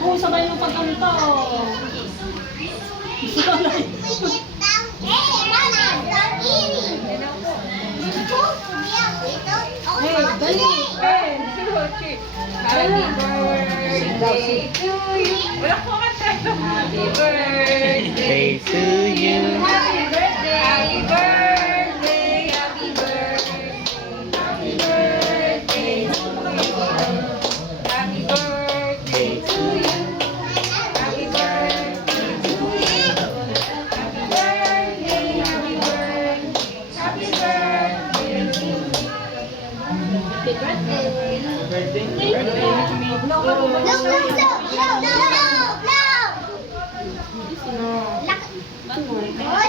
Oo, sabay mo pagkanta. Hey, dali! Happy birthday to you. Wala ko kanta. Happy birthday to you. Happy birthday. Happy birthday. Happy birthday. Happy birthday to you. Happy birthday to you. Happy birthday to you. Happy birthday. Happy birthday. Happy birthday to you. Happy birthday.